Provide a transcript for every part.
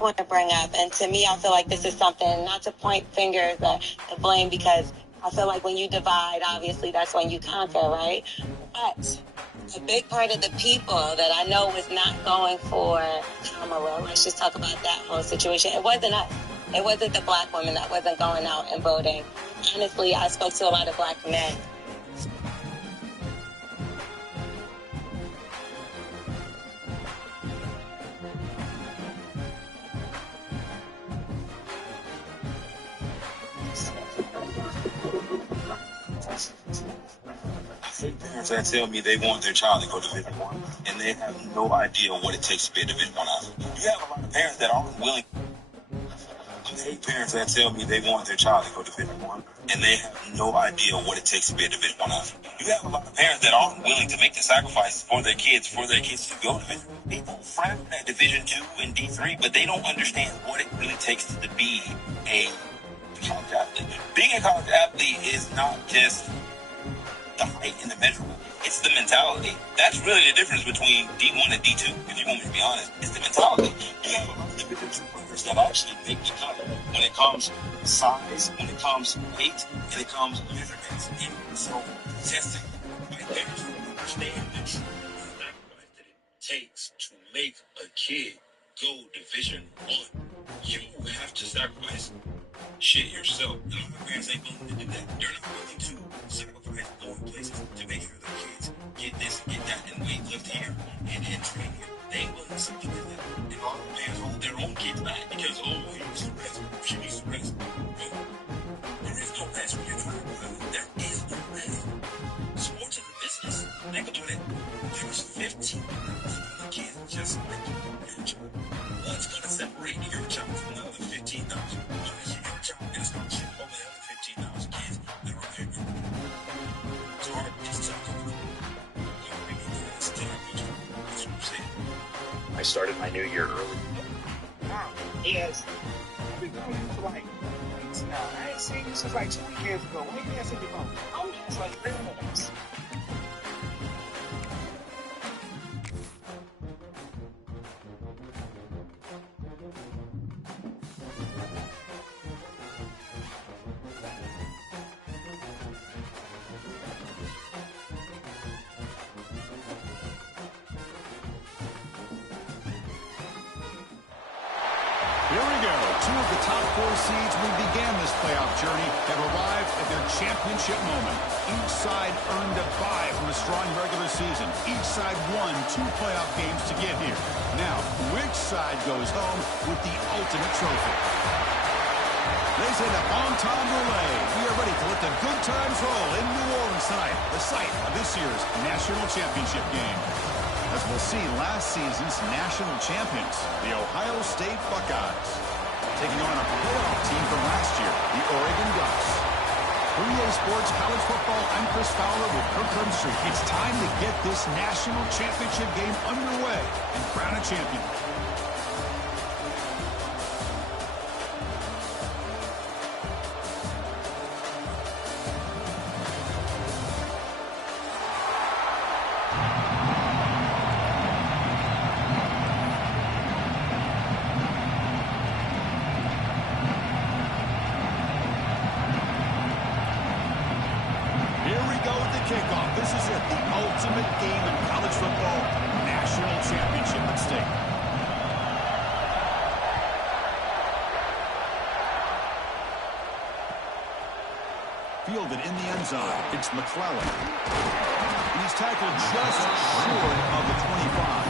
Want to bring up, and to me, I feel like this is something not to point fingers or to blame, because I feel like when you divide, obviously that's when you conquer, right? But a big part of the people that I know was not going for Kamala, let's just talk about that whole situation. It wasn't us. It wasn't the black women that wasn't going out and voting. Honestly, I spoke to a lot of black men. Parents that tell me they want their child to go to Division One, and they have no idea what it takes to be a Division One athlete. You have a lot of parents that aren't willing. I hate parents that tell me they want their child to go to Division One, and they have no idea what it takes to be a Division One athlete. You have a lot of parents that aren't willing to make the sacrifices for their kids to go to Division. People frown at Division Two and D3, but they don't understand what it really takes to be a college athlete. Being a college athlete is not just the height and the measurable. It's the mentality. That's really the difference between D1 and D2, if you want me to be honest. It's the mentality. You have a lot of Division 2 players that actually make the cut when it comes size, when it comes weight, and it comes measurements. And so, testing, my parents don't understand the true sacrifice that it takes to make a kid go Division 1. You have to sacrifice shit yourself. A lot of parents ain't willing to do that. They're not willing to sacrifice going places to make sure their kids get this and get that and weight lift here and train here. They ain't willing to sacrifice that. And a lot of parents hold their own kids back because, oh, he needs to rest. She needs to rest. But there is no rest when you're trying to run. There is no rest. Sports is a business. Think about it. There's 15 kids just like your child. What's going to separate your child from the other 15,000? Your child is going to shoot over the other 15,000 kids that are there. It's hard to I started my new year early. Wow, yes. I've been going for like weeks now. I ain't seen you since like 2 weekends ago. When you guys in your phone? I'm just like 3 months. Here we go. 2 of the top 4 seeds who began this playoff journey have arrived at their championship moment. Each side earned a bye from a strong regular season. Each side won 2 playoff games to get here. Now, which side goes home with the ultimate trophy? They say the bon temps relay. We are ready to let the good times roll in New Orleans tonight, the site of this year's national championship game. As we'll see, last season's national champions, the Ohio State Buckeyes, taking on a playoff team from last year, the Oregon Ducks. For EA Sports College Football, I'm Chris Fowler with Kirk Herbstreit. It's time to get this national championship game underway and crown a champion. Kickoff. This is it, the ultimate game in college football, national championship at stake. Fielded in the end zone, it's McClellan. He's tackled just short of the 25.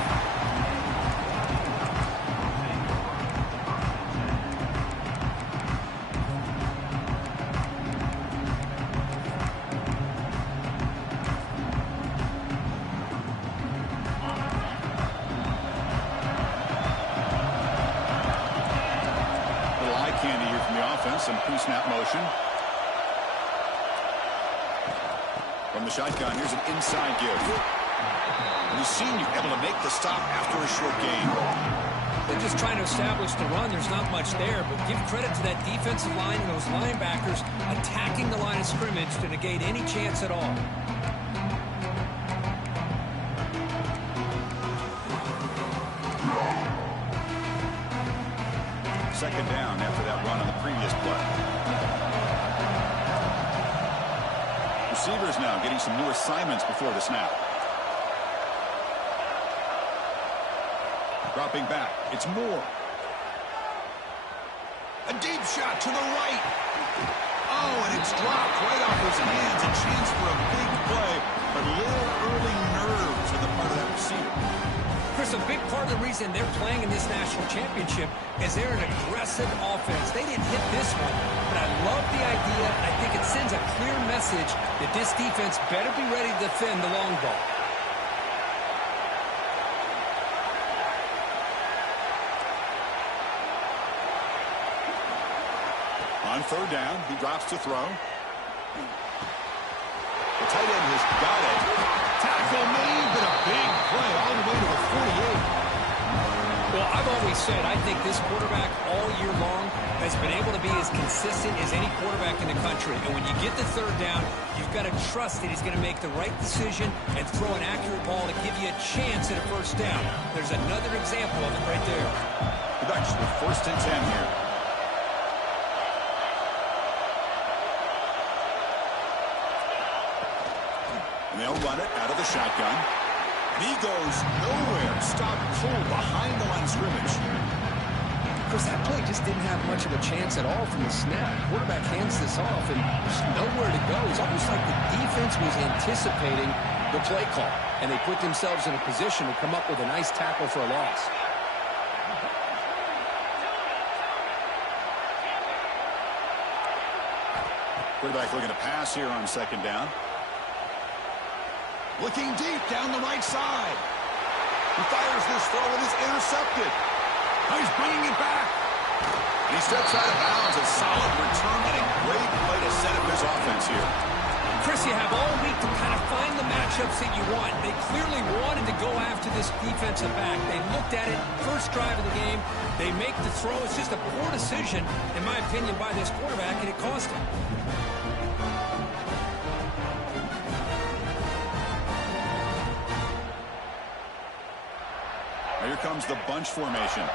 Some pre-snap motion. From the shotgun, here's an inside give. And the senior able to make the stop after a short gain. They're just trying to establish the run. There's not much there, but give credit to that defensive line and those linebackers attacking the line of scrimmage to negate any chance at all. Second down after that run on the previous play. Receivers now getting some new assignments before the snap. Dropping back, it's Moore. A deep shot to the right. Oh, and it's dropped right off his hands. A chance for a big play, but a little early nerves on the part of that receiver. Chris, a big part of the reason they're playing in this national championship is they're an aggressive offense. They didn't hit this one, but I love the idea. I think it sends a clear message that this defense better be ready to defend the long ball. On third down, he drops to throw. The tight end has got it. Tackle made, but a big play all the way to the 48. Well, I've always said I think this quarterback all year long has been able to be as consistent as any quarterback in the country. And when you get the third down, you've got to trust that he's going to make the right decision and throw an accurate ball to give you a chance at a first down. There's another example of it right there. The Ducks with 1st and 10 here. And they'll run it out of the shotgun. And he goes nowhere. Stop cold behind the line of scrimmage. Chris, that play just didn't have much of a chance at all from the snap. Quarterback hands this off, and there's nowhere to go. It's almost like the defense was anticipating the play call, and they put themselves in a position to come up with a nice tackle for a loss. Quarterback looking to pass here on 2nd down. Looking deep down the right side. He fires this throw and is intercepted. Now he's bringing it back. And he steps out of bounds. A solid return and a great play to set up his offense here. Chris, you have all week to kind of find the matchups that you want. They clearly wanted to go after this defensive back. They looked at it, first drive of the game. They make the throw. It's just a poor decision, in my opinion, by this quarterback, and it cost him. Here comes the bunch formation.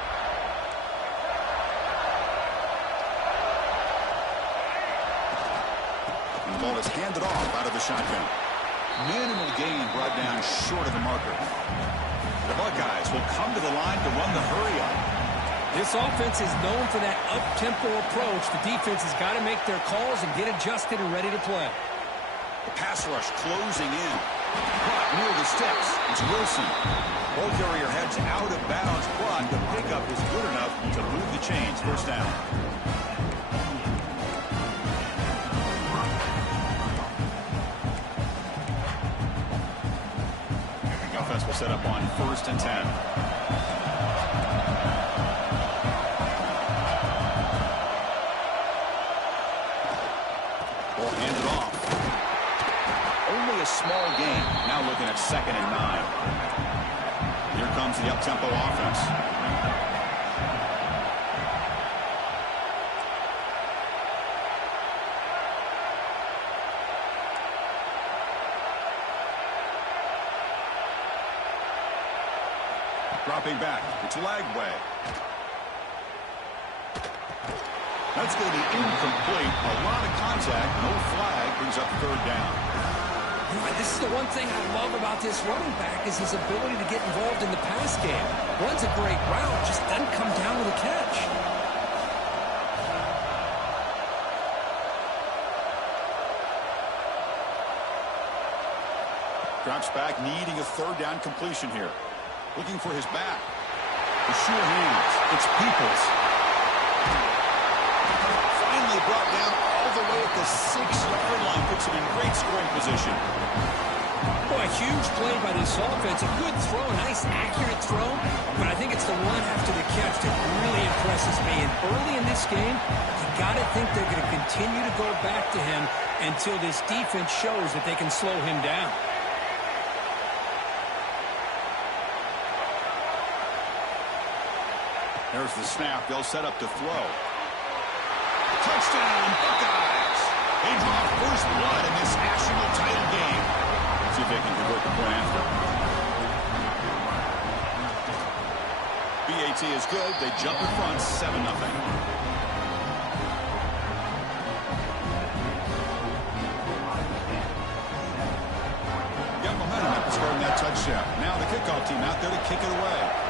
And the ball is handed off out of the shotgun. Minimal gain brought down short of the marker. The Buckeyes will come to the line to run the hurry-up. This offense is known for that up-tempo approach. The defense has got to make their calls and get adjusted and ready to play. The pass rush closing in. Caught near the sticks. It's Wilson. Ball carrier heads out of bounds, but the pickup is good enough to move the chains. First down. Offense will set up on 1st and 10. Ball handed off. Only a small gain. Now looking at 2nd and 9. Here comes the up-tempo offense. Dropping back. It's Lagway. That's going to be incomplete. A lot of contact. No flag. Brings up 3rd down. This is the one thing I love about this running back is his ability to get involved in the pass game. Runs a great route, just doesn't come down with a catch. Drops back, needing a 3rd down completion here. Looking for his back. The sure hands. It's Peoples. Finally brought down all the way at the 6-yard line. Puts him in great scoring position. Boy, a huge play by this offense. A good throw, a nice accurate throw. But I think it's the one after the catch that really impresses me. And early in this game, you got to think they're going to continue to go back to him until this defense shows that they can slow him down. There's the snap. They'll set up to throw. Touchdown, Buckeyes. They draw first blood in this national title game. See if they can convert the point after. BAT is good. They jump in front, 7-0. Got momentum after scoring that touchdown. Now the kickoff team out there to kick it away.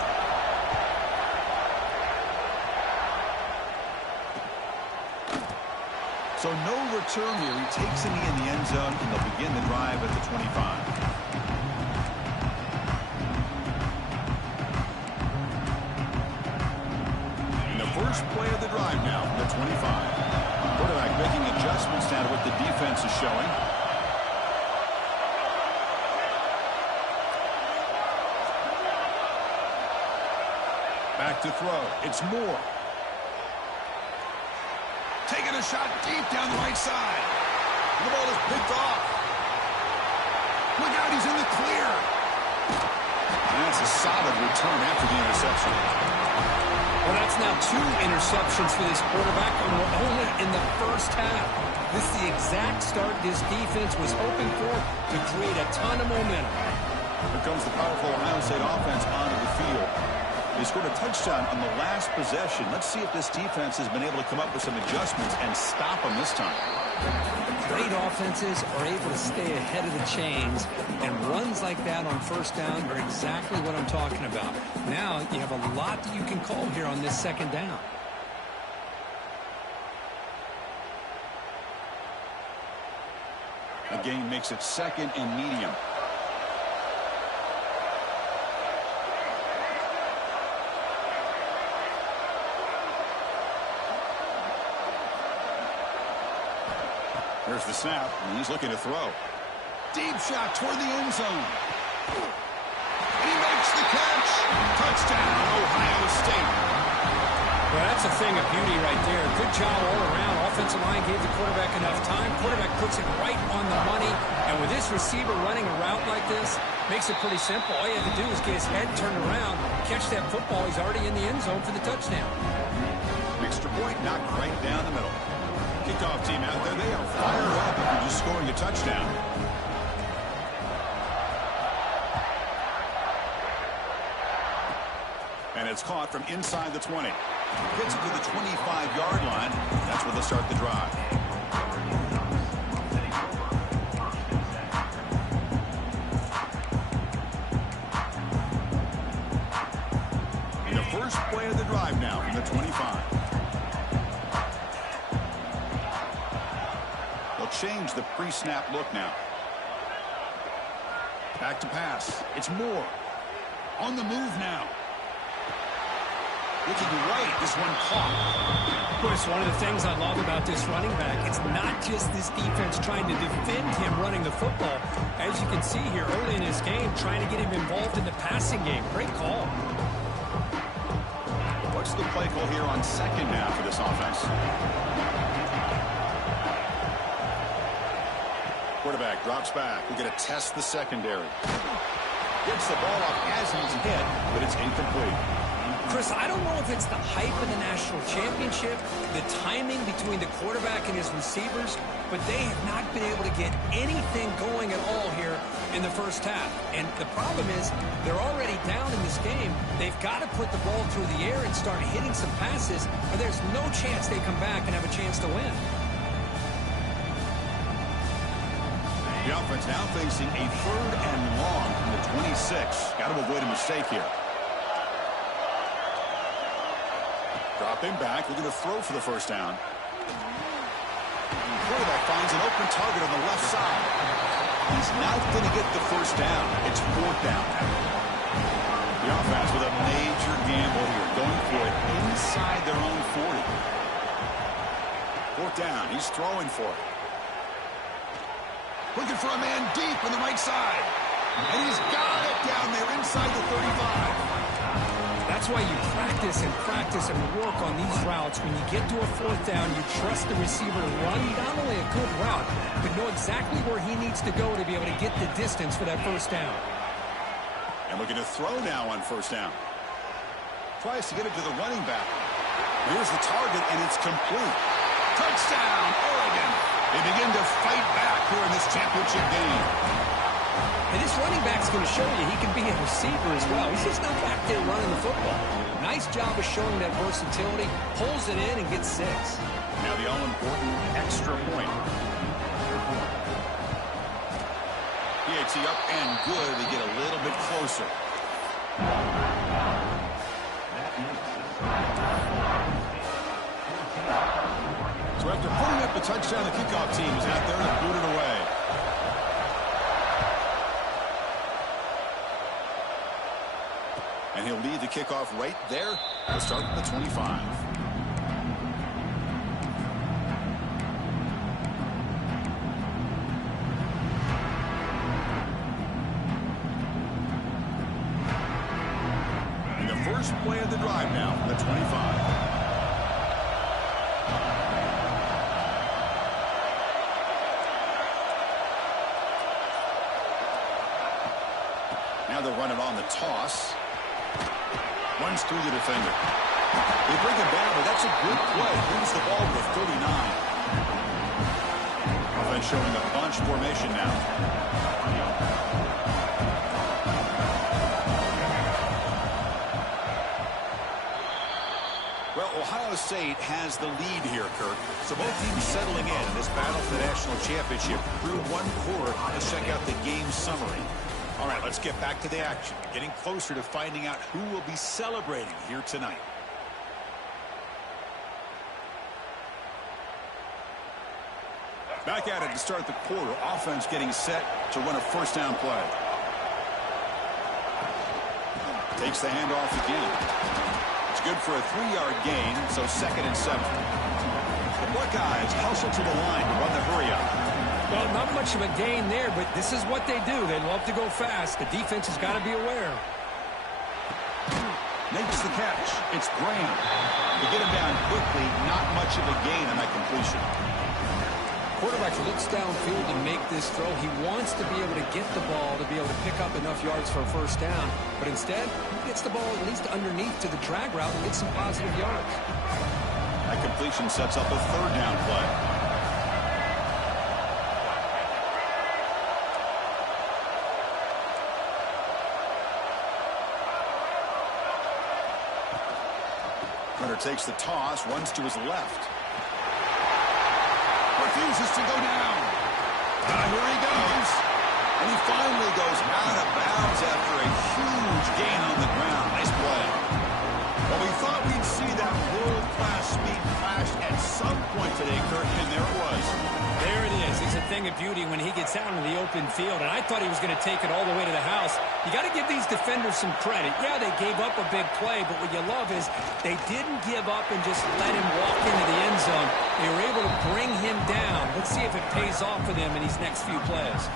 So no return here. He takes it in the end zone, and they'll begin the drive at the 25. And the first play of the drive now, the 25. Quarterback making adjustments now to what the defense is showing. Back to throw. It's Moore. Taking a shot deep down the right side. The ball is picked off. Look out, he's in the clear. And that's a solid return after the interception. Well, that's now 2 interceptions for this quarterback, and we're only in the first half. This is the exact start this defense was hoping for to create a ton of momentum. Here comes the powerful Ohio State offense onto the field. They scored a touchdown on the last possession. Let's see if this defense has been able to come up with some adjustments and stop them this time. Great offenses are able to stay ahead of the chains, and runs like that on first down are exactly what I'm talking about. Now you have a lot that you can call here on this 2nd down. The gain makes it 2nd and medium. There's the snap, and he's looking to throw. Deep shot toward the end zone. He makes the catch. Touchdown, Ohio State. Well, That's a thing of beauty right there. Good job all around. Offensive line gave the quarterback enough time. Quarterback puts it right on the money. And with this receiver running a route like this, makes it pretty simple. All you have to do is get his head turned around, catch that football. He's already in the end zone for the touchdown. Extra point knocked right down the middle. Kickoff team out there. They are fired up after just scoring a touchdown. And it's caught from inside the 20. Gets it to the 25-yard line. That's where they'll start the drive. And the first play of the drive now from the 25. They'll change the pre-snap look now. Back to pass. It's Moore. On the move now. Looking right, this one caught. Chris, one of the things I love about this running back, it's not just this defense trying to defend him running the football. As you can see here early in his game, trying to get him involved in the passing game. Great call. What's the play call here on second now for this offense? Quarterback drops back. We're going to test the secondary. Gets the ball off as he's hit, but it's incomplete. Chris, I don't know if it's the hype of the national championship, the timing between the quarterback and his receivers, but they have not been able to get anything going at all here in the first half. And the problem is they're already down in this game. They've got to put the ball through the air and start hitting some passes, or there's no chance they come back and have a chance to win. The offense now facing a 3rd and long from the 26. Got to avoid a mistake here. Drop him back. We're going to throw for the first down. Quarterback finds an open target on the left side. He's not going to get the first down. It's 4th down. The offense with a major gamble here, going for it inside their own 40. 4th down. He's throwing for it. Looking for a man deep on the right side. And he's got it down there inside the 35. That's why you practice and work on these routes. When you get to a 4th down, you trust the receiver to run not only a good route, but know exactly where he needs to go to be able to get the distance for that first down. And we're going to throw now on 1st down. Tries to get it to the running back. Here's the target, and it's complete. Touchdown, Oregon. They begin to fight back here in this championship game. And this running back's going to show you he can be a receiver as well. He's just not back there running the football. Nice job of showing that versatility. Pulls it in and gets 6. Now the all-important extra point. PAT up and good. They get a little bit closer. So after putting up the touchdown, the kickoff team is out there to boot it away. And he'll lead the kickoff right there. He'll start at the 25. And the first play of the drive now from the 25. Now they'll run it on the toss. Runs through the defender. They bring him down, but that's a good play. Brings the ball to 39. Offense showing a bunch formation now. Well, Ohio State has the lead here, Kirk. So both teams settling in this battle for the national championship through 1 quarter. Let's check out the game summary. All right, let's get back to the action. Getting closer to finding out who will be celebrating here tonight. Back at it to start the quarter. Offense getting set to run a first down play. Takes the handoff again. It's good for a 3-yard gain, so 2nd and 7. The Buckeyes hustle to the line to run the hurry up. Well, not much of a gain there, but this is what they do. They love to go fast. The defense has got to be aware. Makes makes the catch. It's Graham. To get him down quickly, not much of a gain on that completion. Quarterback looks downfield to make this throw. He wants to be able to get the ball to be able to pick up enough yards for a first down. But instead, he gets the ball at least underneath to the drag route and gets some positive yards. That completion sets up a third down play. Runner takes the toss, runs to his left. Refuses to go down. Here he goes. And he finally goes out of bounds after a huge gain on the ground. Nice play. Well, we thought we'd see that world-class speed flash at some point today, Kurt, and there it was. There it is. It's a thing of beauty when he gets out in the open field, and I thought he was going to take it all the way to the house. You got to give these defenders some credit. Yeah, they gave up a big play, but what you love is they didn't give up and just let him walk into the end zone. They were able to bring him down. Let's see if it pays off for them in these next few plays.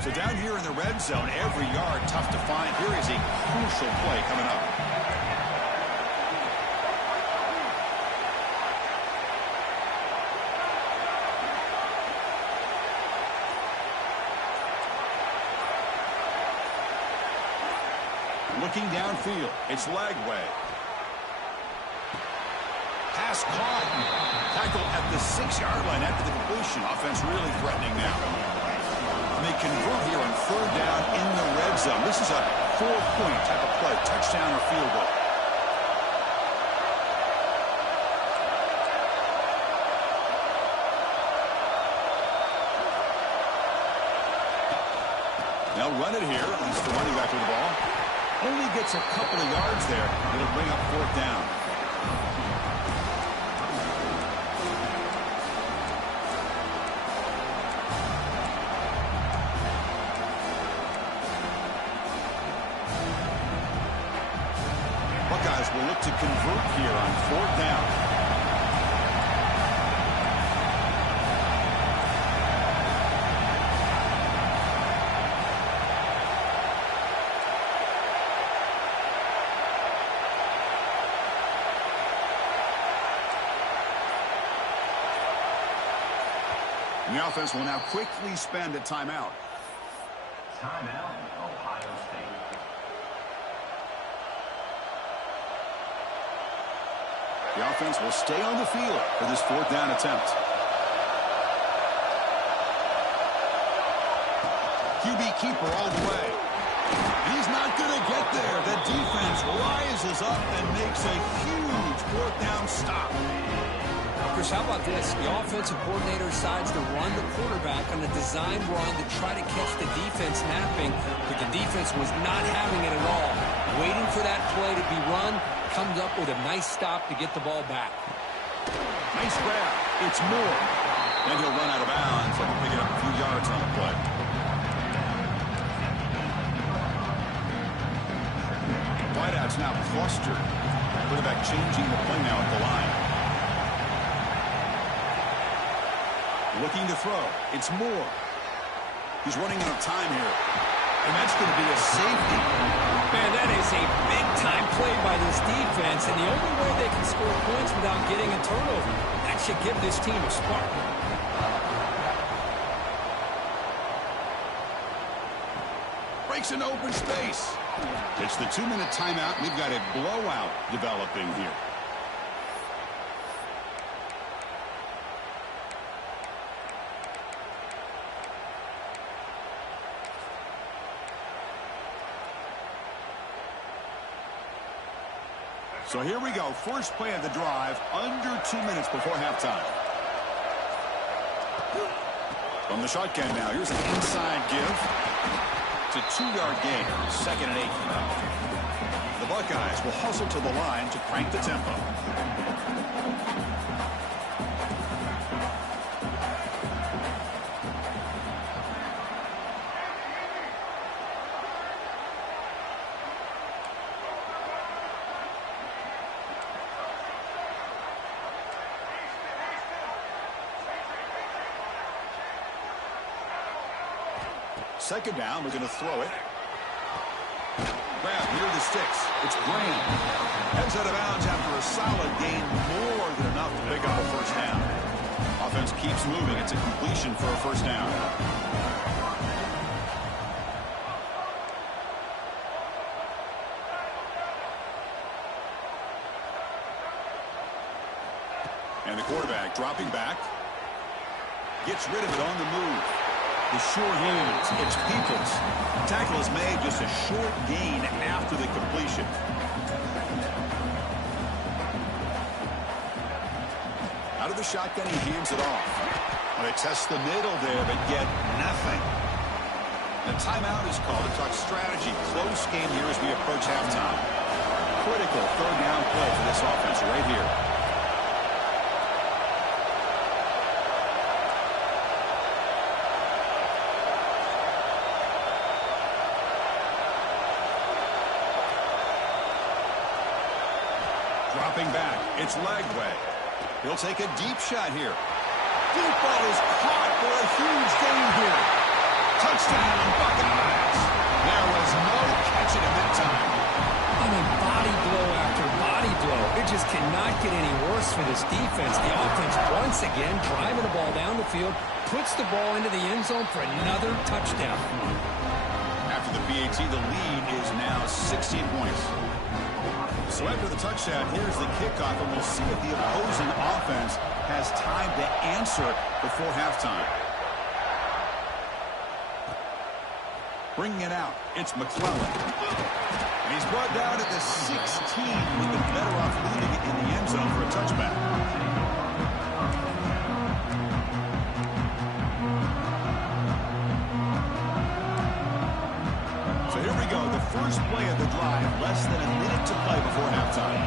So down here in the red zone, every yard tough to find. Here is a crucial play coming up. Looking downfield, it's Lagway. Pass caught. Tackle at the 6-yard line after the completion. Offense really threatening now. And they convert here on third down in the red zone. This is a 4-point type of play, touchdown or field goal. They'll run it here. It's the running back with the ball. Only gets a couple of yards there. It'll bring up fourth down. Buckeyes will look to convert here on fourth down. And the offense will now quickly spend a timeout. Timeout, Ohio State. The offense will stay on the field for this fourth down attempt. QB keeper all the way. And he's not going to get there. The defense rises up and makes a huge fourth down stop. Chris, how about this? The offensive coordinator decides to run the quarterback on a design run to try to catch the defense napping, but the defense was not having it at all. Waiting for that play to be run, comes up with a nice stop to get the ball back. Nice grab. It's Moore. Then he'll run out of bounds after picking up a few yards on the play. Wideouts now clustered. Quarterback changing the play now at the line. Looking to throw. It's Moore. He's running out of time here. And that's going to be a safety. Man, that is a big-time play by this defense, and the only way they can score points without getting a turnover. That should give this team a spark. Breaks into open space. It's the 2-minute timeout. We've got a blowout developing here. So here we go. First play of the drive, under 2 minutes before halftime. From the shotgun now, here's an inside give. It's a 2-yard gain, 2nd and 8. The Buckeyes will hustle to the line to crank the tempo. Second down, we're going to throw it. Grab near the sticks. It's Graham. Heads out of bounds after a solid gain, more than enough to pick up a first down. Offense keeps moving. It's a completion for a first down. And the quarterback dropping back. Gets rid of it on the move. The sure hands. It's Peoples. Tackle is made, just a short gain after the completion. Out of the shotgun, he hands it off. Well, they test the middle there, but get nothing. The timeout is called to talk strategy. Close game here as we approach halftime. Critical third down play for this offense right here. Dropping back, it's Lagway. He'll take a deep shot here. Deep ball is caught for a huge gain here. Touchdown, Buckeyes. There was no catching him that time. I mean, body blow after body blow. It just cannot get any worse for this defense. The offense, once again, driving the ball down the field, puts the ball into the end zone for another touchdown. After the PAT, the lead is now 16 points. So after the touchdown, here's the kickoff, and we'll see if the opposing offense has time to answer before halftime. Bringing it out, it's McClellan. And he's brought down at the 16. We've been better off leaving it in the end zone for a touchback. So here we go, the first play of the drive, less than a minute to play before halftime.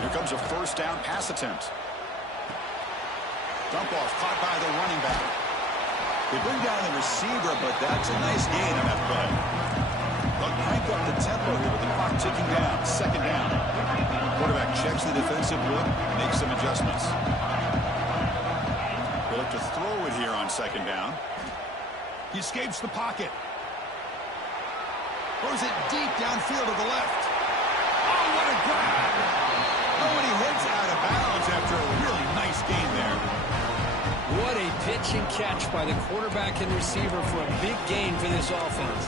Here comes a first down pass attempt. Dump off caught by the running back. They bring down the receiver, but that's a nice gain on that play. They'll crank up the tempo here with the clock ticking down. Second down. Quarterback checks the defensive look, makes some adjustments. They look to throw it here on second down. He escapes the pocket. Throws it deep downfield to the left. Oh, what a grab! Oh, and he heads out of bounds after a really nice gain there. What a pitch and catch by the quarterback and receiver for a big gain for this offense.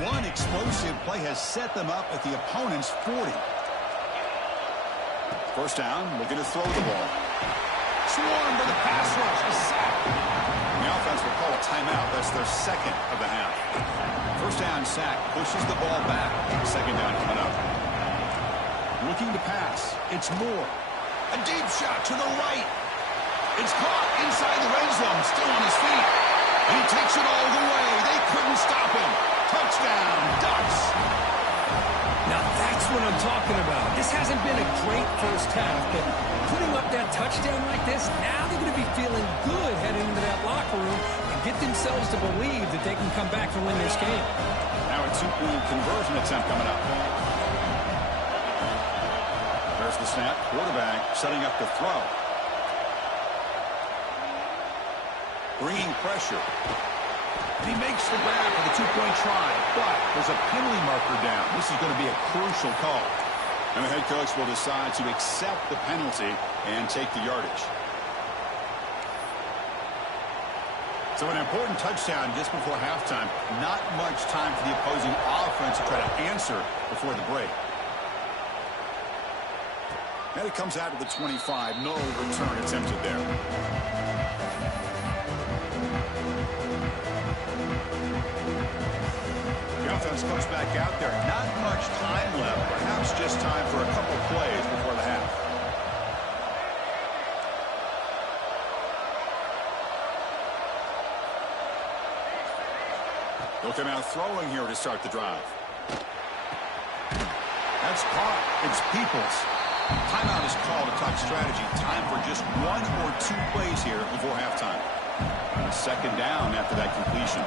One explosive play has set them up at the opponent's 40. First down, looking to throw the ball. Swarm to the pass rush, a sack. The offense will call a timeout. That's their second of the half. First down sack, pushes the ball back. Second down coming up. Looking to pass, it's Moore. A deep shot to the right. It's caught inside the red zone, still on his feet. He takes it all the way. They couldn't stop him. Touchdown, Ducks. Now that's what I'm talking about. This hasn't been a great first half, but putting up that touchdown like this, now they're going to be feeling good heading into that locker room and get themselves to believe that they can come back and win this game. Now a two-point conversion attempt coming up. There's the snap. Quarterback setting up to throw. Bringing pressure. And he makes the grab for the two-point try, but there's a penalty marker down. This is going to be a crucial call. And the head coach will decide to accept the penalty and take the yardage. So an important touchdown just before halftime. Not much time for the opposing offense to try to answer before the break. And it comes out of the 25. No return attempted there. Offense comes back out there. Not much time left. Perhaps just time for a couple plays before the half. They'll come out throwing here to start the drive. That's caught. It's Peoples. Timeout is called to talk strategy. Time for just one or two plays here before halftime. Second down after that completion.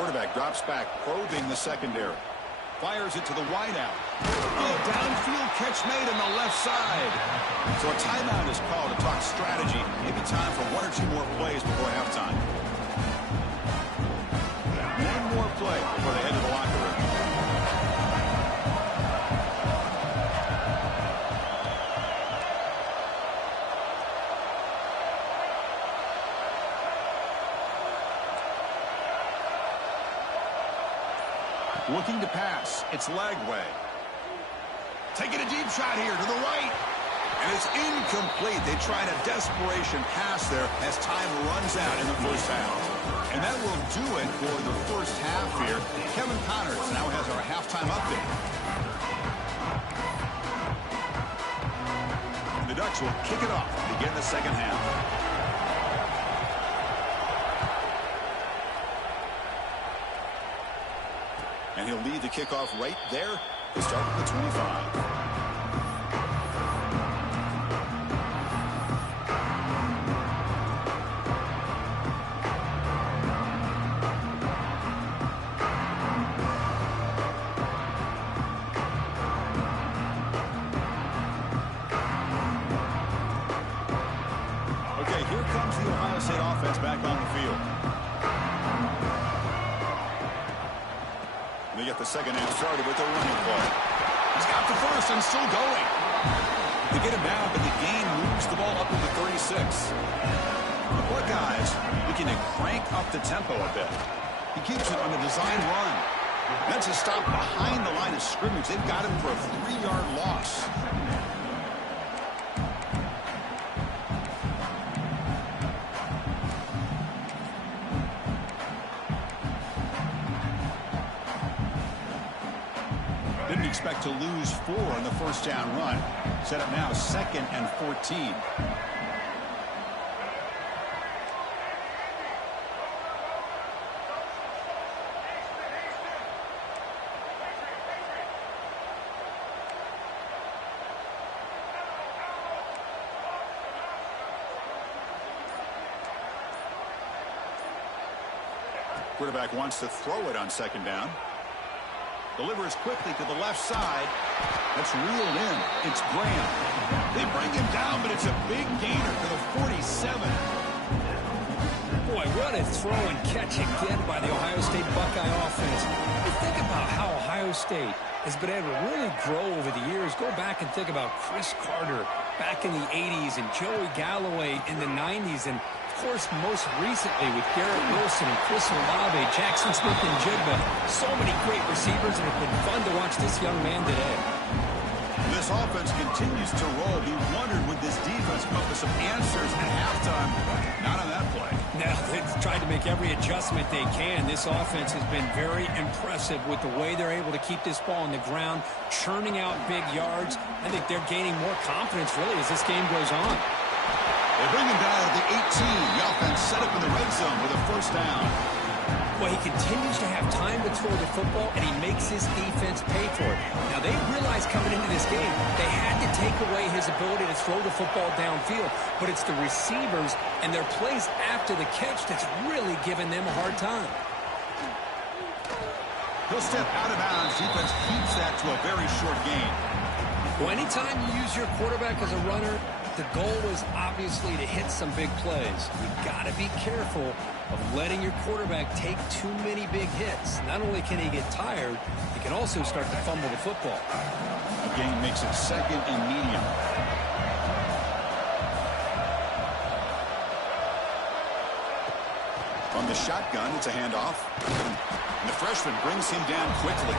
quarterback drops back, probing the secondary. Fires it to the wideout. Oh, downfield catch made on the left side. So a timeout is called to talk strategy. Maybe time for one or two more plays before halftime. One more play before they head to the locker room. Looking to pass. It's Lagway. Taking a deep shot here to the right. And it's incomplete. They tried a desperation pass there as time runs out in the first half. And that will do it for the first half here. Kevin Connors now has our halftime update. The Ducks will kick it off to begin the second half. And he'll lead the kickoff right there to start at the 25. Okay, here comes the Ohio State offense back on the field. They get the second half started with a running play. He's got the first and still going. They get him down, but the gain moves the ball up to the 36. The Buckeyes looking to crank up the tempo a bit. He keeps it on a design run. That's a stop behind the line of scrimmage. They've got him for a 3-yard loss. Expect to lose 4 on the first down run. Set up now 2nd and 14. Quarterback wants to throw it on second down. Delivers quickly to the left side. That's reeled in. It's Graham. They bring him down, but it's a big gainer to the 47. Boy, what a throw and catch again by the Ohio State Buckeye offense. You think about how Ohio State has been able to really grow over the years. Go back and think about Chris Carter back in the 80s and Joey Galloway in the 90s. And, of course, most recently with Garrett Wilson and Chris Olave, Jackson Smith and Jigba. So many great receivers, and it's been fun to watch this young man today. This offense continues to roll. We wondered, would this defense come up with some answers at halftime? Not on that play. Now, they've tried to make every adjustment they can. This offense has been very impressive with the way they're able to keep this ball on the ground, churning out big yards. I think they're gaining more confidence, really, as this game goes on. They bring him down at the 18. The offense set up in the red zone with a first down. Well, he continues to have time to throw the football, and he makes his defense pay for it. Now, they realized coming into this game, they had to take away his ability to throw the football downfield. But it's the receivers and their plays after the catch that's really giving them a hard time. He'll step out of bounds. Defense keeps that to a very short gain. Well, anytime you use your quarterback as a runner, the goal is obviously to hit some big plays. You've got to be careful of letting your quarterback take too many big hits. Not only can he get tired, he can also start to fumble the football. The gain makes it 2nd and medium. From the shotgun, it's a handoff. And the freshman brings him down quickly.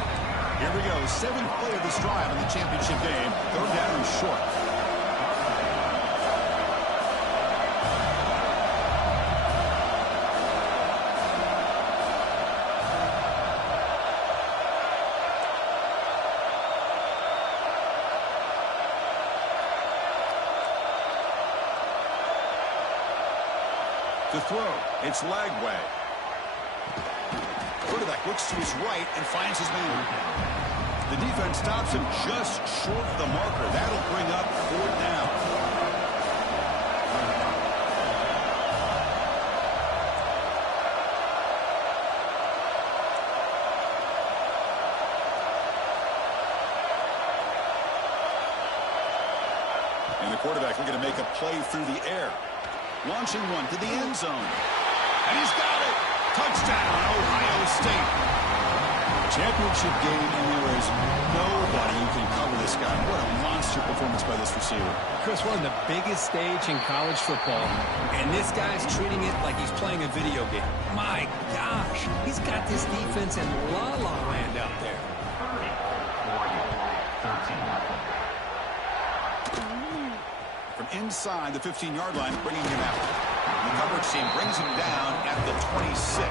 Here we go, 7th play of this drive in the championship game. 3rd down and short. To throw, it's Lagway. Quarterback looks to his right and finds his man. The defense stops him just short of the marker. That'll bring up 4th down. quarterback looking to make a play through the air. Launching one to the end zone. And he's got it. Touchdown, Ohio State. Championship game, and there is nobody who can cover this guy. What a monster performance by this receiver. Chris, we're on the biggest stage in college football, and this guy's treating it like he's playing a video game. My gosh, he's got this defense in la-la land out there. From inside the 15-yard line, bringing him out. The coverage team brings him down at the 26.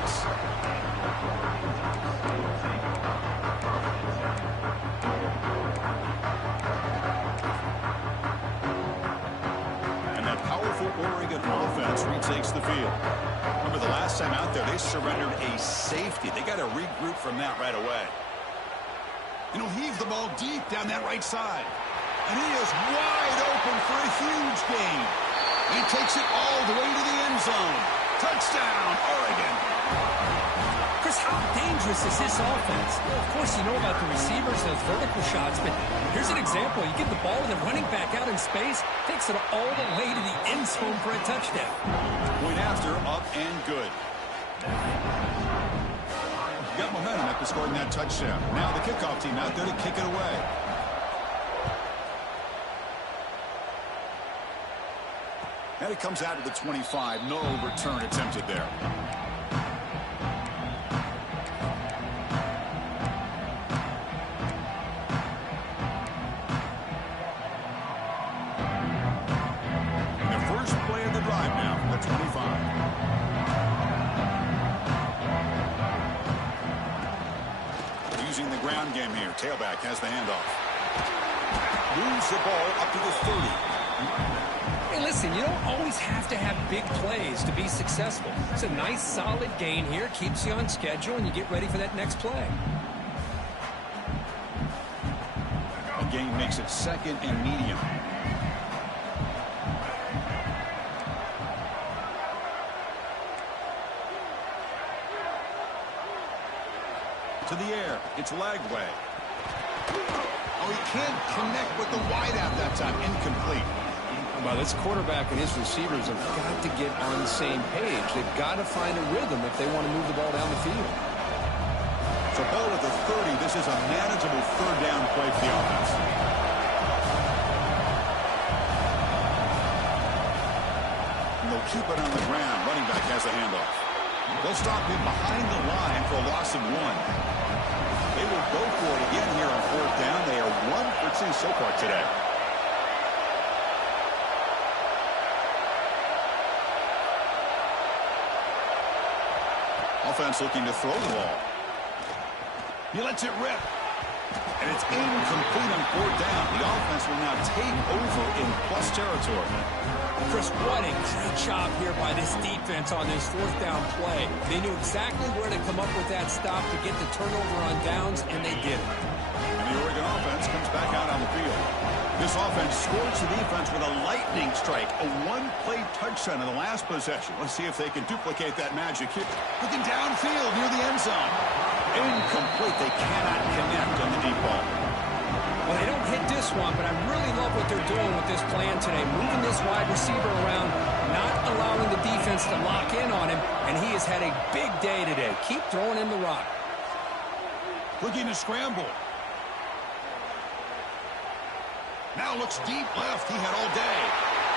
And that powerful Oregon offense retakes the field. Remember the last time out there, they surrendered a safety. They got to regroup from that right away. And he'll heave the ball deep down that right side. And he is wide open for a huge gain. He takes it all the way to the end zone. Touchdown, Oregon. Chris, how dangerous is this offense? Well, of course, you know about the receivers, those vertical shots, but here's an example. You give the ball to the running back out in space, takes it all the way to the end zone for a touchdown. Point after, up and good. Got momentum after scoring that touchdown. Now the kickoff team out there to kick it away. And it comes out to the 25. No return attempted there. And the first play of the drive now from the 25. Using the ground game here. Tailback has the handoff. Moves the ball up to the 30. Hey, listen, you don't always have to have big plays to be successful. It's a nice, solid gain here. Keeps you on schedule, and you get ready for that next play. A gain makes it second and medium. To the air. It's Lagway. Oh, he can't connect with the wideout that time. Incomplete. Well, this quarterback and his receivers have got to get on the same page. They've got to find a rhythm if they want to move the ball down the field. So ball at the 30. This is a manageable third down play for the offense. And they'll keep it on the ground. Running back has the handoff. They'll stop him behind the line for a loss of 1. They will go for it again here on fourth down. They are 1 for 2 so far today. Offense looking to throw the ball. He lets it rip. And it's incomplete on fourth down. The offense will now take over in plus territory. Chris, what a great job here by this defense on this fourth down play. They knew exactly where to come up with that stop to get the turnover on downs, and they did it. And the Oregon offense comes back out on the field. This offense scores the defense with a lightning strike, a one-play touchdown in the last possession. Let's see if they can duplicate that magic here. Looking downfield near the end zone. Incomplete. They cannot connect on the deep ball. Well, they don't hit this one, but I really love what they're doing with this plan today. Moving this wide receiver around, not allowing the defense to lock in on him, and he has had a big day today. Keep throwing him the rock. Looking to scramble. Now looks deep left. He had all day.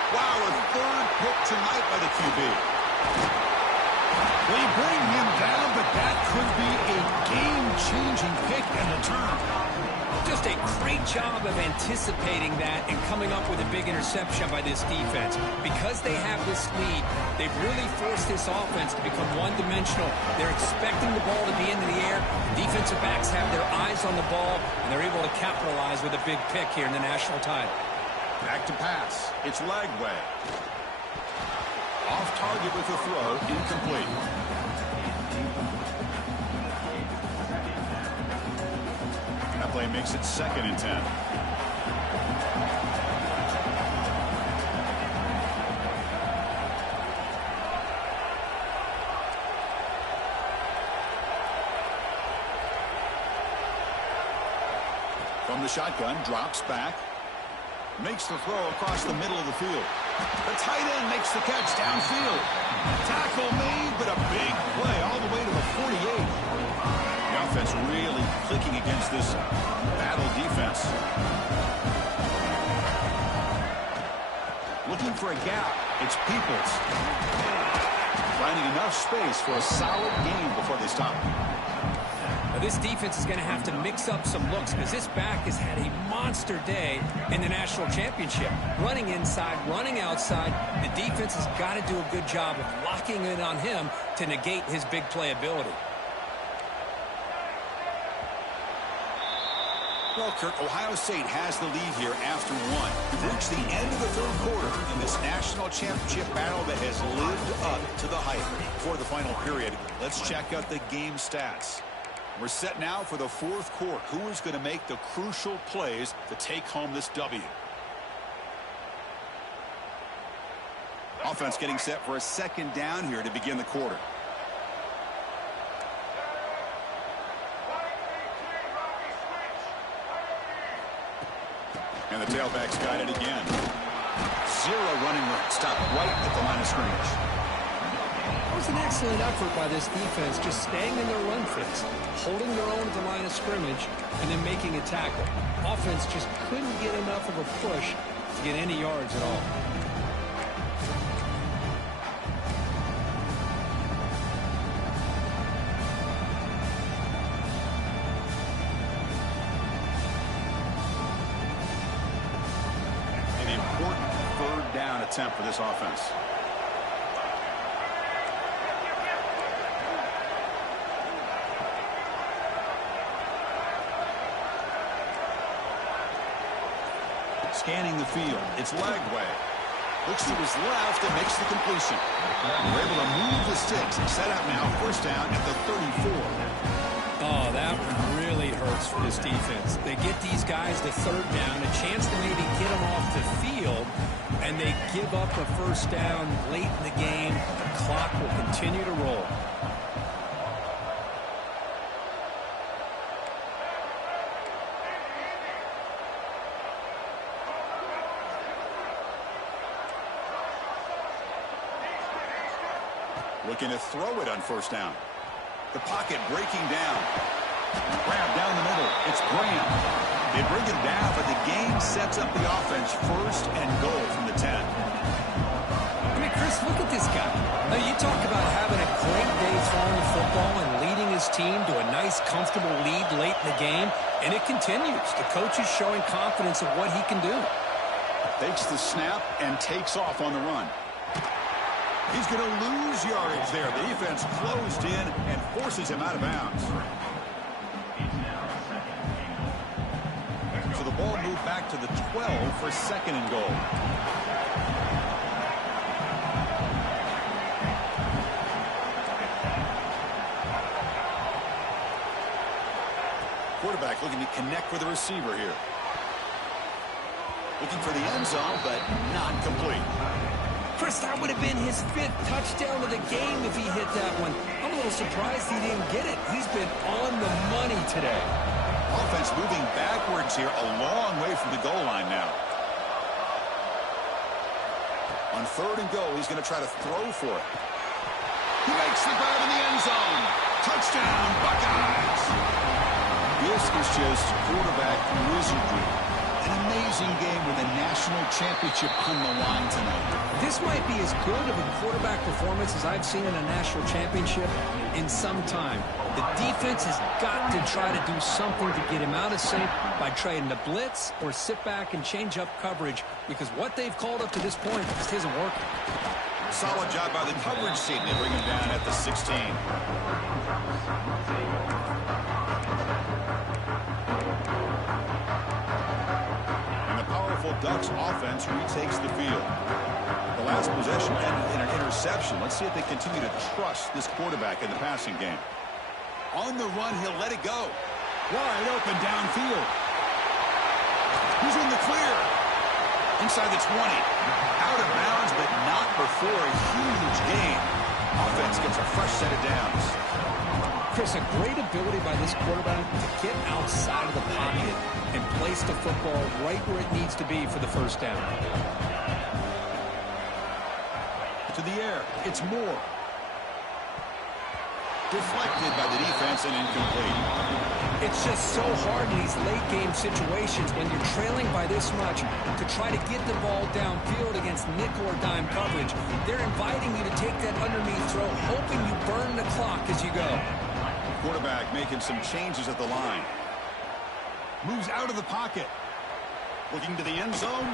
Wow, a third pick tonight by the QB. They bring him down, but that could be a game-changing pick in return. Just a great job of anticipating that and coming up with a big interception by this defense. Because they have this lead, they've really forced this offense to become one-dimensional. They're expecting the ball to be into the air. Defensive backs have their eyes on the ball, and they're able to capitalize with a big pick here in the national title. Back to pass. It's Lagway. Off target with the throw. Incomplete. That play makes it second and 10. From the shotgun, drops back. Makes the throw across the middle of the field. The tight end makes the catch downfield. Tackle made, but a big play all the way to the 48. The offense really clicking against this battle defense. Looking for a gap. It's Peoples. Finding enough space for a solid gain before they stop. Now this defense is going to have to mix up some looks because this back has had a monster day in the national championship. Running inside, running outside. The defense has got to do a good job of locking in on him to negate his big play ability. Well, Kirk, Ohio State has the lead here after one. We've reached the end of the third quarter in this national championship battle that has lived up to the hype. For the final period, let's check out the game stats. We're set now for the fourth quarter. Who is going to make the crucial plays to take home this W? Offense getting set for a second down here to begin the quarter. And the tailback's got it again. Zero running room. Stop right at the line of scrimmage. That was an excellent effort by this defense, just staying in their run fix, holding their own at the line of scrimmage, and then making a tackle. Offense just couldn't get enough of a push to get any yards at all. An important third down attempt for this offense. Scanning the field. It's Lagway. Looks to his left and makes the completion. We're able to move the sticks and set up now first down at the 34. Oh, that one really hurts for this defense. They get these guys to third down, a chance to maybe get them off the field, and they give up a first down late in the game. The clock will continue to roll. Looking to throw it on first down. The pocket breaking down. Grab down the middle. It's Graham. They bring him down, but the game sets up the offense first and goal from the 10. I mean, Chris, look at this guy. Now, you talk about having a great day throwing football and leading his team to a nice, comfortable lead late in the game, and it continues. The coach is showing confidence of what he can do. Takes the snap and takes off on the run. He's going to lose yardage there. The defense closed in and forces him out of bounds. So the ball moved back to the 12 for second and goal. Quarterback looking to connect with the receiver here. Looking for the end zone, but not complete. Chris, that would have been his 5th touchdown of the game if he hit that one. I'm a little surprised he didn't get it. He's been on the money today. Offense moving backwards here a long way from the goal line now. On third and goal, he's going to try to throw for it. He makes the grab in the end zone. Touchdown, Buckeyes. This is just quarterback wizardry. An amazing game with a national championship on the line tonight. This might be as good of a quarterback performance as I've seen in a national championship in some time. The defense has got to try to do something to get him out of sync by trying to blitz or sit back and change up coverage, because what they've called up to this point just isn't working. Solid job by the coverage team. They bring him down at the 16. Ducks offense retakes the field. The last possession ended in an interception. Let's see if they continue to trust this quarterback in the passing game. On the run, he'll let it go. Wide open downfield. He's in the clear. Inside the 20. Out of bounds, but not before a huge gain. Offense gets a fresh set of downs. Chris, a great ability by this quarterback to get outside of the pocket and place the football right where it needs to be for the first down. To the air, it's Moore. Deflected by the defense and incomplete. It's just so hard in these late game situations when you're trailing by this much to try to get the ball downfield against nickel or dime coverage. They're inviting you to take that underneath throw, hoping you burn the clock as you go. Quarterback making some changes at the line. Moves out of the pocket. Looking to the end zone.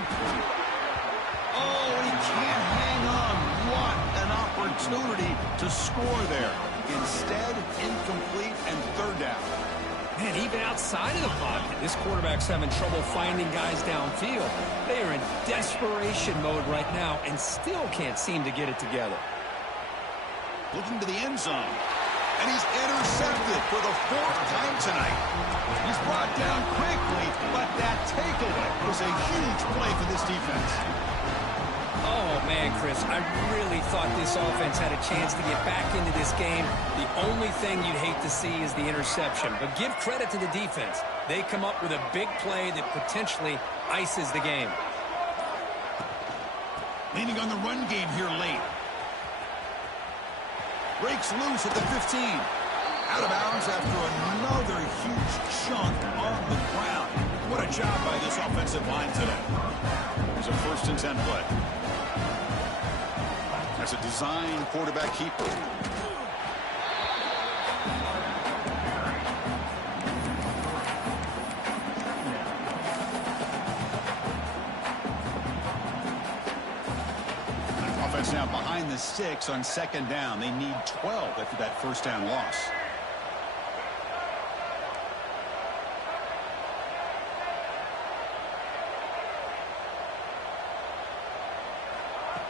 Oh, he can't hang on. What an opportunity to score there. Instead, incomplete and third down. Man, even outside of the pocket, this quarterback's having trouble finding guys downfield. They are in desperation mode right now and still can't seem to get it together. Looking to the end zone. And he's intercepted for the fourth time tonight. He's brought down quickly, but that takeaway was a huge play for this defense. Oh, man, Chris, I really thought this offense had a chance to get back into this game. The only thing you'd hate to see is the interception. But give credit to the defense. They come up with a big play that potentially ices the game. Leaning on the run game here late. Breaks loose at the 15. Out of bounds after another huge chunk on the ground. What a job by this offensive line today. There's a 1st and 10 play. That's a design quarterback keeper. Offense now behind the 6 on 2nd down. They need 12 after that 1st down loss.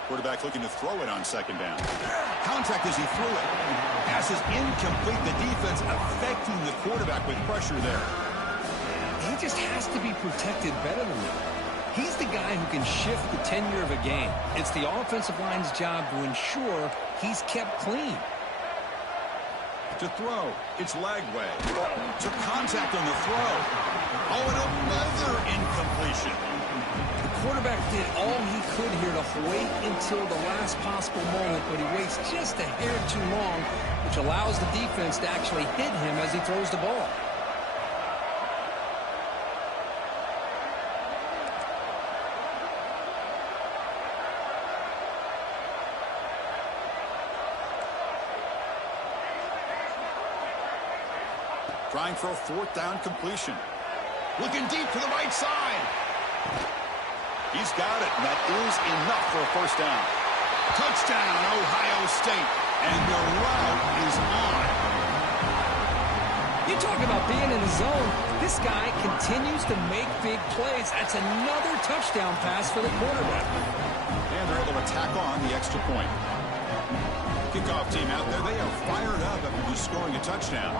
Quarterback looking to throw it on 2nd down. Contact as he threw it. Pass is incomplete. The defense affecting the quarterback with pressure there. He just has to be protected better than that. He's the guy who can shift the tenure of a game. It's the offensive line's job to ensure he's kept clean. To throw, it's Lagway. To contact on the throw. Oh, and another incompletion. The quarterback did all he could here to wait until the last possible moment, but he waits just a hair too long, which allows the defense to actually hit him as he throws the ball. Trying for a 4th down completion. Looking deep to the right side. He's got it, and that is enough for a 1st down. Touchdown, Ohio State. And the route is on. You talk about being in the zone. This guy continues to make big plays. That's another touchdown pass for the quarterback. And they're able to tack on the extra point. Kickoff team out there, they are fired up after just scoring a touchdown.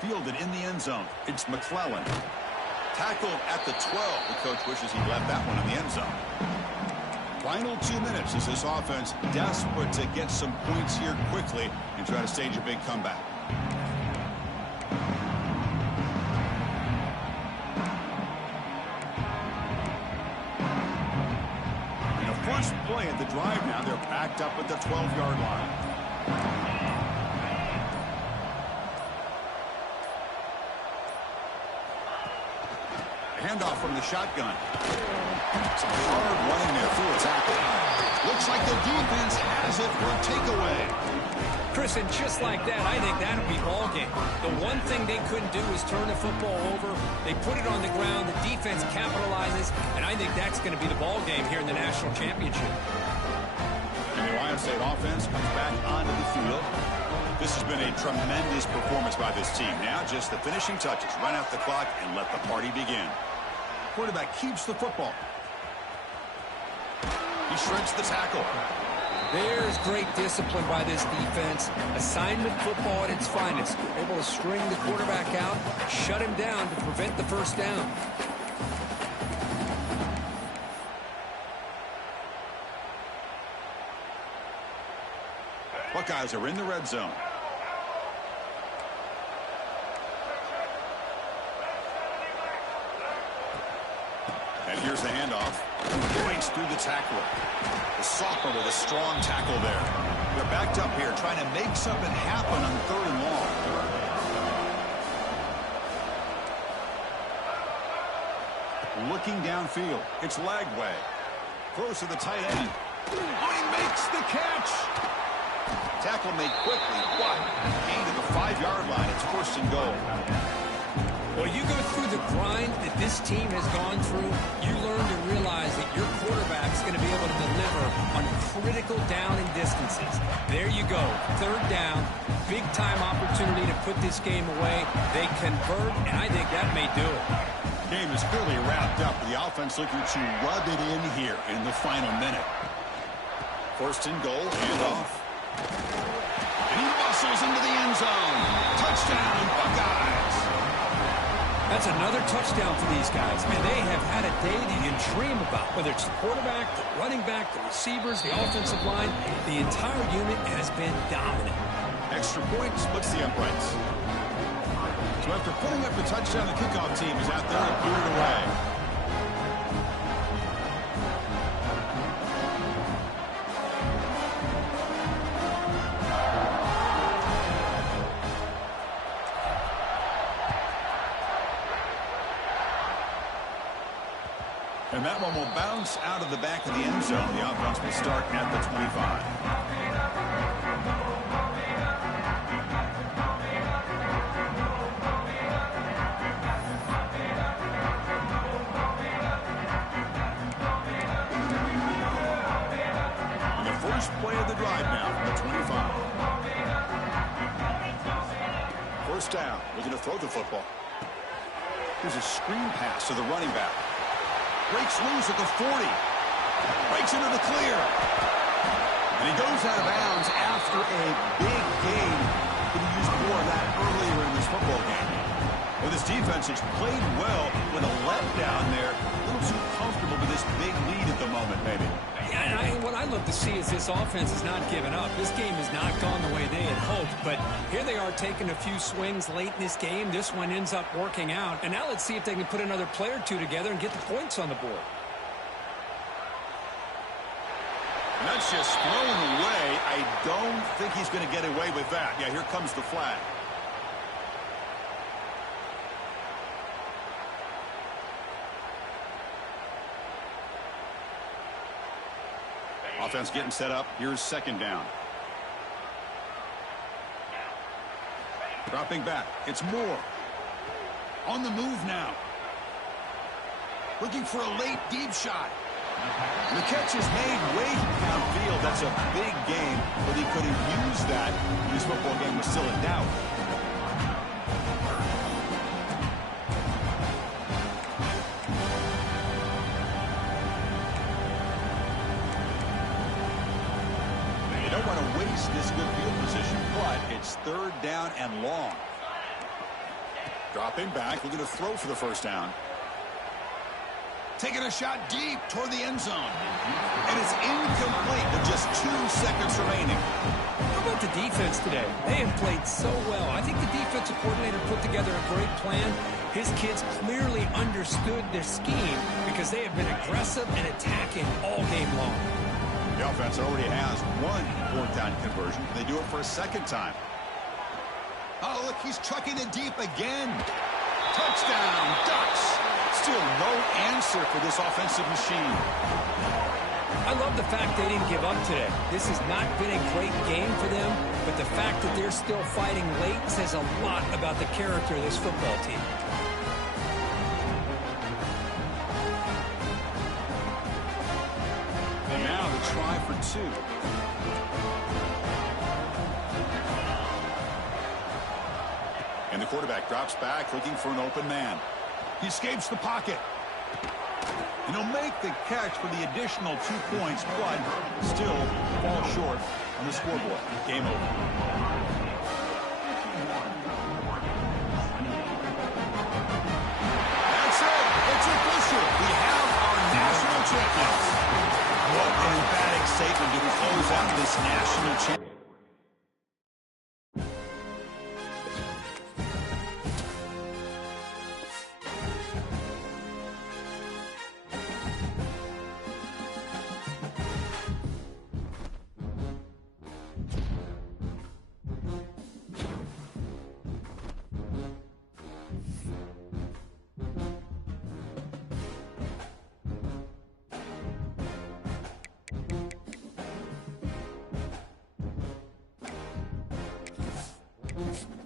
Fielded in the end zone. It's McClellan. Tackled at the 12. The coach wishes he left that one in the end zone. Final 2 minutes as this offense desperate to get some points here quickly and try to stage a big comeback. And a first play at the drive now. They're backed up at the 12-yard line. Handoff from the shotgun. Some hard running there through a tackle. Looks like the defense has it for a takeaway. Chris, and just like that, I think that'll be ball game. The one thing they couldn't do is turn the football over. They put it on the ground. The defense capitalizes, and I think that's going to be the ball game here in the national championship. And the Ohio State offense comes back onto the field. This has been a tremendous performance by this team. Now just the finishing touches. Run out the clock and let the party begin. Quarterback keeps the football. He shreds the tackle. There's great discipline by this defense. Assignment football at its finest. Able to string the quarterback out, shut him down to prevent the 1st down. Buckeyes are in the red zone. And here's the handoff. Breaks through the tackler. The sophomore with a strong tackle there. They're backed up here trying to make something happen on 3rd and long. Looking downfield. It's Lagway. Throws to the tight end. Oh, he makes the catch. Tackle made quickly, but gained to the 5-yard line. It's 1st and goal. Well, you go through the grind that this team has gone through, you learn to realize that your quarterback's going to be able to deliver on critical down and distances. There you go, 3rd down, big-time opportunity to put this game away. They convert, and I think that may do it. Game is clearly wrapped up. The offense looking to rub it in here in the final minute. 1st and goal, handoff. And he muscles into the end zone. Touchdown, Buckeyes. That's another touchdown for these guys. And they have had a day that you dream about. Whether it's the quarterback, the running back, the receivers, the offensive line, the entire unit has been dominant. Extra point splits the uprights. So after putting up the touchdown, the kickoff team is out there and blew it away. And that one will bounce out of the back of the end zone. The offense will start at the 25. And the first play of the drive now from the 25. 1st down. Looking to throw the football. Here's a screen pass to the running back. Breaks loose at the 40. Breaks into the clear. And he goes out of bounds after a big gain. Could have used more of that earlier in this football game. Well, this defense has played well with a letdown there. A little too comfortable with this big lead at the moment, maybe. Yeah, and what I love to see is this offense has not given up. This game has not gone the way they had hoped, but here they are taking a few swings late in this game. This one ends up working out, and now let's see if they can put another play or two together and get the points on the board. And that's just thrown away. I don't think he's going to get away with that. Yeah, here comes the flag. Offense getting set up. Here's 2nd down. Dropping back. It's Moore. On the move now. Looking for a late deep shot. And the catch is made way downfield. That's a big game, but he could have used that when this football game was still in doubt. This good field position, but it's 3rd down and long. Dropping back, looking to throw for the 1st down. Taking a shot deep toward the end zone. And it's incomplete with just 2 seconds remaining. How about the defense today? They have played so well. I think the defensive coordinator put together a great plan. His kids clearly understood their scheme because they have been aggressive and attacking all game long. The offense already has 1 4th down conversion. They do it for a 2nd time. Oh, look, he's chucking it deep again. Touchdown, Ducks. Still no answer for this offensive machine. I love the fact they didn't give up today. This has not been a great game for them, but the fact that they're still fighting late says a lot about the character of this football team. Now to try for 2. And the quarterback drops back, looking for an open man. He escapes the pocket. And he'll make the catch for the additional 2 points, but still falls short on the scoreboard. Game over. That's it. It's official. We have our national champions. What an emphatic statement to close out this national championship. move.